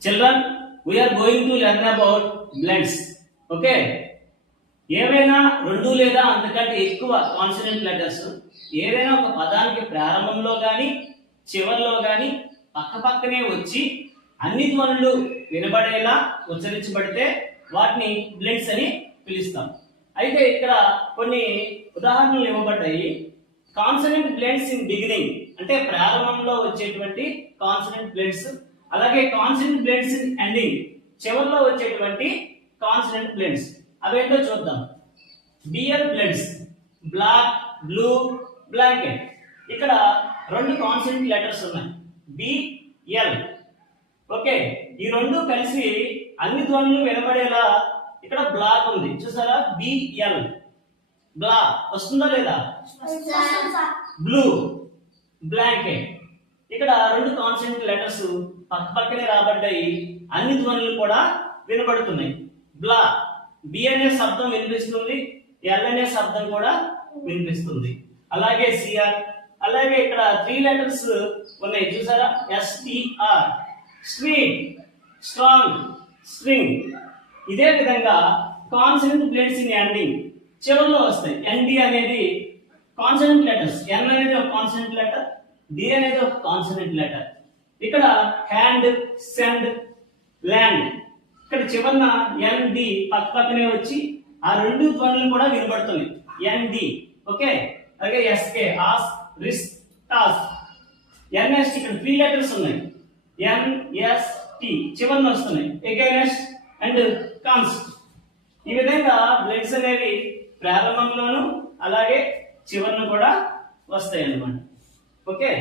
Children, we are going to learn about blends. Okay? ఏవైనా రెండు లేదా అంతకంటే ఎక్కువ కాన్సనెంట్ లెటర్స్ ఏదైనా ఒక పదానికి ప్రారంభంలో కానీ చివరిలో కానీ పక్కపక్కనే వచ్చి అన్ని ధ్వనులు వినబడేలా ఉచ్చరించబడితే వాటిని బ్లెండ్స్ అని పిలుస్తాం. అయితే ఇక్కడ కొన్ని ఉదాహరణలు ఇవ్వబడ్డాయి. కాన్సనెంట్ బ్లెండ్స్ ఇన్ బిగినింగ్ అంటే ప్రారంభంలో వచ్చేటువంటి కాన్సనెంట్ బ్లెండ్స్, అలాగే కాన్సనెంట్ బ్లెండ్స్ ఇన్ ఎండింగ్ చివరిలో వచ్చేటువంటి కాన్సనెంట్ బ్లెండ్స్. అవేంటో చూద్దాం. BL blends, black, blue, blanket. ఇక్కడ రెండు కాన్సనెంట్ లెటర్స్ ఉన్నాయి, బిఎల్. ఓకే, ఈ రెండు కలిసి అన్ని ధ్వనులు వినబడేలా ఇక్కడ బ్లాక్ ఉంది, చూసారా? బిఎల్ బ్లా వస్తుందా లేదా? Blue, blanket. ఇక్కడ రెండు కాన్సనెంట్ లెటర్స్ పక్కనే రాబడ్డాయి, అన్ని ధ్వనులు కూడా వినబడుతున్నాయి. బ్లా, బి అనే శబ్దం వినిపిస్తుంది, ఎల్ అనే శబ్దం కూడా వినిపిస్తుంది. అలాగే సిఆర్, అలాగే ఇక్కడ 3 లెటర్స్ ఉన్నాయి, చూసారా? STR, street, strong, string. ఇదే విధంగా కాన్సనెంట్ బ్లెండ్స్ ఇన్ ఎండింగ్ చివరిలో వస్తాయి. ఎన్డి అనేది కాన్సనెంట్ లెటర్స్, ఎన్ అనేది ఒక కాన్సనెంట్ లెటర్, డి అనేది ఒక కాన్సనెంట్ లెటర్. ఇక్కడ హ్యాండ్, సెండ్, ల్యాండ్. ఇక్కడ చివరన ఎన్డి పక్కనే వచ్చి ఆ రెండు ధ్వనులు కూడా వినబడుతున్నాయి, ఎన్డి. ఓకే, అలాగే ఎస్కే, ఆస్, రిస్, టాస్. ఎన్ఎస్ ఇక్కడ 3 లెటర్స్ ఉన్నాయి, ఎన్ఎస్టి చివరన వస్తున్నాయి, ఎగైనెస్ట్ అండ్ కాన్స్ట్. ఈ విధంగా బ్లెండ్స్ అనేవి ప్రారంభంలోను అలాగే చివరన కూడా వస్తాయి అన్నమాట. ఓకే.